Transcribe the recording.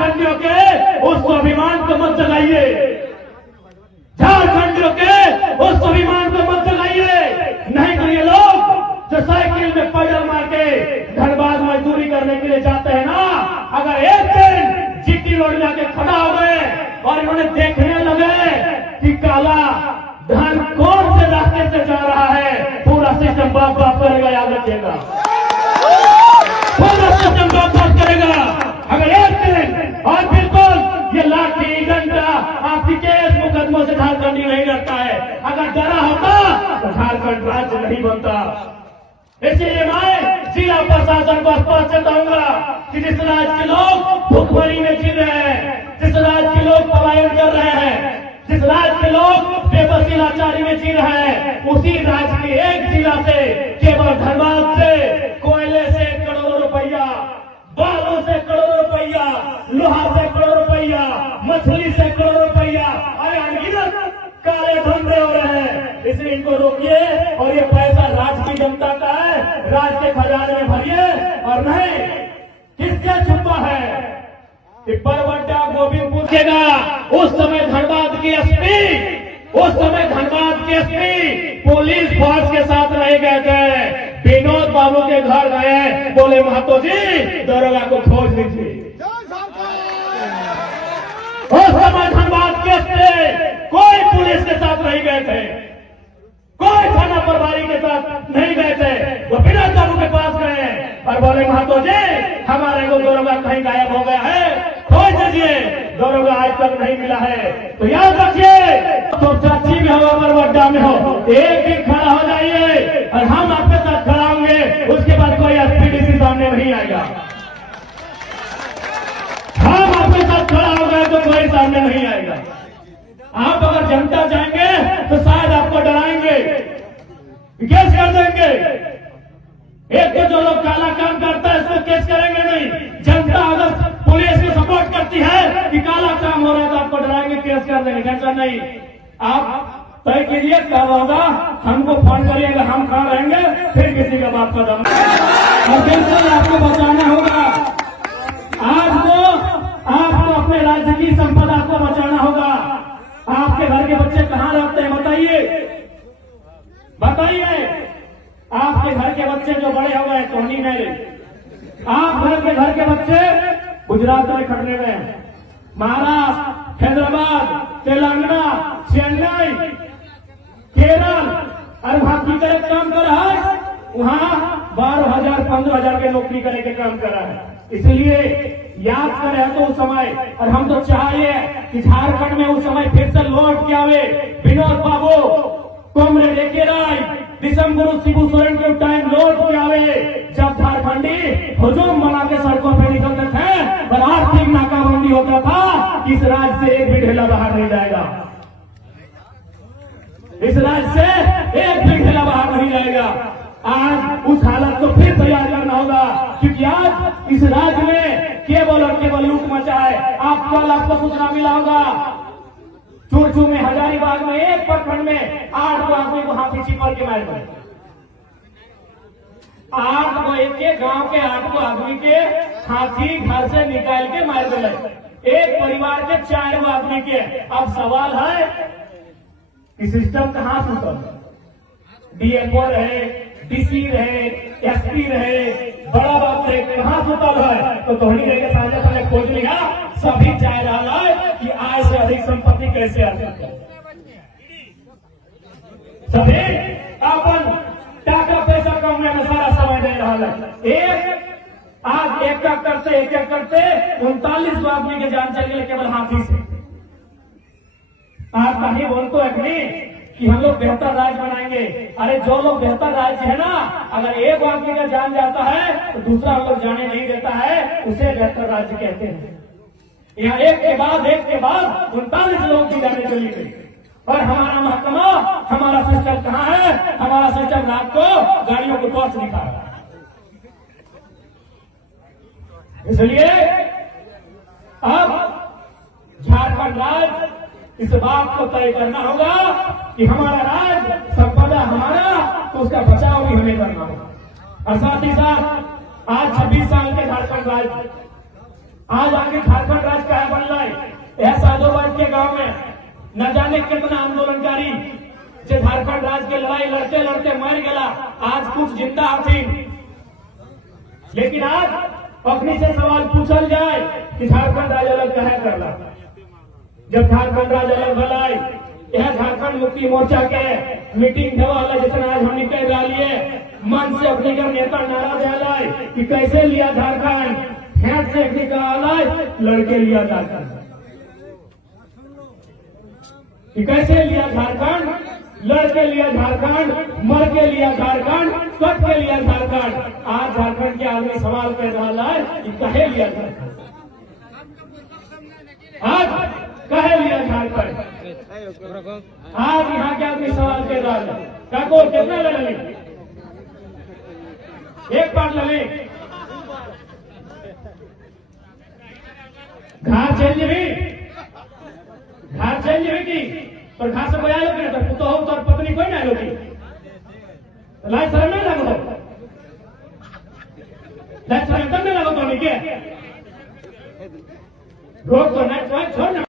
झारखंडियों के उस स्वाभिमान को मत जगाइए, झारखंडियों के उस स्वाभिमान को मत जगाइए। नहीं तो ये लोग जो साइकिल में पैडल मार के धनबाद मजदूरी करने के लिए जाते हैं ना, अगर एक दिन जीटी रोड में आके खड़ा हो गए और इन्होंने देखने लगे कि काला धन कौन से रास्ते से जा रहा है, पूरा सिस्टम बाप बाप करेगा, याद रखिएगा, पूरा सिस्टम बाप बाप करेगा। अगर एक दिन और बिल्कुल ये लाठी डंडा आपकी केस मुकदमों से झारखंडी नहीं डरता है। अगर डरा होता तो झारखंड राज्य नहीं बनता। इसीलिए मैं जिला प्रशासन को स्पष्ट चेताऊंगा कि जिस राज्य के लोग भुखमरी में जी रहे हैं, जिस राज्य के लोग पलायन कर रहे हैं, जिस राज्य के लोग बेबसी लाचारी में जी रहे हैं, उसी राज्य के एक जिला से, केवल धनबाद से, कोयले से करोड़ों रुपया, बालू से करोड़ों रुपया, लोहा से करोड़ों रुपया, मछली से करोड़ों रुपया, अनगिनत काले धंधे हो रहे हैं। इसलिए इनको रोकिए और ये पैसा राज्य की जनता का है, राज्य के खजाने में भरिए और नहीं किससे छुपा है कि परवड्डा गोविंदपुर केगा उस समय धनबाद के एसपी पुलिस फोर्स के साथ रह गए थे। विनोद बाबू के घर गए, बोले महतो जी दरोगा को खोज लीजिए। उस समय धनबाद के एसपी कोई पुलिस के साथ नहीं गए थे, कोई थाना प्रभारी के साथ नहीं गए थे। वो विनोद बाबू के पास गए और बोले महतो जी हमारे को दरोगा कहीं गायब हो गया है, खोज दीजिए। दरोगा आज तक नहीं मिला है। तो याद रखिए, तो चाची में हो बरवड्डा में हो, एक दिन खड़ा हो जाइए और हम आपके साथ खड़ा होंगे। उसके बाद कोई एसपीडीसी सामने नहीं आएगा। हम आपके साथ खड़ा हो गए तो कोई सामने नहीं आएगा। आप अगर जनता जाएंगे तो शायद आपको डराएंगे, केस कर देंगे। एक तो जो लोग काला काम करता है इसको केस करेंगे नहीं। जनता अगर पुलिस को सपोर्ट करती है कि काला काम हो रहा है तो आपको डराएंगे, केस कर देंगे। टेंशन नहीं, आप तय कीजिए कब होगा, हमको फोन करिएगा, हम खड़ा रहेंगे, फिर किसी का बाप का दम। और बिल्कुल आपको बचाना होगा। आज तो आपको अपने राज्य की संपदा को बचाना होगा। आपके घर के बच्चे कहाँ रहते हैं बताइए। आपके घर के बच्चे जो बड़े हो गए टोनी में, आप घर के बच्चे गुजरात में खड़ने में, महाराष्ट्र, हैदराबाद, तेलंगाना, चेन्नई, केरल और वहां की तरह काम कर रहा है। वहां 12,000 15,000 के नौकरी करने के काम कर रहा है। इसलिए याद करें तो उस समय, और हम तो चाहिए कि झारखंड में उस समय फिर से लौट के आवे विनोद बाबू, कॉमरेड एके राय, दिसंबर शिबू सोरेन के टाइम लौट के आवे जब झारखंडी हुजूम बना के सड़कों पर निकलते थे और आर्थिक नाकाबंदी होता था। इस राज्य से एक भी ढेला बाहर नहीं जाएगा, इस राज्य से एक भी ढेला बाहर नहीं जाएगा। आज उस हालत को फिर तैयार करना होगा, क्योंकि आज इस राज्य में केवल और केवल लूट मचा है। आपको सूचना मिला होगा, चूरचू में, हजारीबाग में एक प्रखंड में 8 आदमी को हाथी चिपक के मार गए। 8 को एक गांव के 8 आदमी के हाथी घर से निकाल के मार गए। एक परिवार के 4 आदमी के। अब सवाल है कि सिस्टम कहां सुतल? डीएफओ रहे, डीसी रहे, एसपी रहे, बड़ा बाप रहे, कहां सुतल है? तो तोहनी रह के साझा पहले खोज लिया, सभी चाह रहा है कि आय से अधिक संपत्ति कैसे आ सकती है। सभी अपन टाका पैसा कमाने में सारा समय दे रहा है। आज एक करते 39 आदमी के जान चली गई केवल हाथी से। आप कहीं बोलते हैं कि हम लोग बेहतर राज्य बनाएंगे। अरे जो लोग बेहतर राज्य है ना, अगर एक आदमी का जान जाता है तो दूसरा हम लोग जाने नहीं देता है, उसे बेहतर राज्य कहते हैं। यहाँ एक के बाद 39 लोगों की जाने चली गई। और हमारा महकमा, हमारा सिस्टम कहाँ है? हमारा सिस्टम रात को गाड़ियों को टॉर्च दिखा रहा है। इसलिए अब झारखंड राज्य इस बात को तय करना होगा कि हमारा राज्य संपदा हमारा, तो उसका बचाव भी हमें करना होगा। और साथ ही साथ आज 26 साल के झारखंड राज्य, आज आगे झारखंड राज्य यह साधोबाद के गांव में न जाने कितना आंदोलनकारी से झारखंड राज्य के लड़ाई लड़ते लड़ते मर गया, आज कुछ जिंदा थी। लेकिन आज अपनी से सवाल पूछल जाए कि झारखंड राज्य अलग कहे करला। जब झारखंड राज्य अलग भलाई यह झारखंड मुक्ति मोर्चा के मीटिंग देवा जैसे आज हम कह रही मन से अपने का नेता नारा दिया कि कैसे लिया झारखंड, हेड से निकाला लड़के लिया झारखंड, कि कैसे लिया झारखंड, लड़के लिया झारखंड, मर के लिया झारखंड, कट के लिया झारखंड। आज झारखंड के आदमी सवाल कर रहा है कि कहे लिया झारखंड, आज कहे लिया झारखंड। आज यहाँ के आदमी सवाल कर रहा है काको कितना ले लें, एक बार ले लें, घर चेंज भी, घर चेंज भी की तो घर से कोई आया लोग तो हो तो पत्नी कोई ना लोगी लाइट शर्म नहीं लगो, लाइट शर्म नहीं लगो तो नहीं के रोक तो नहीं छोड़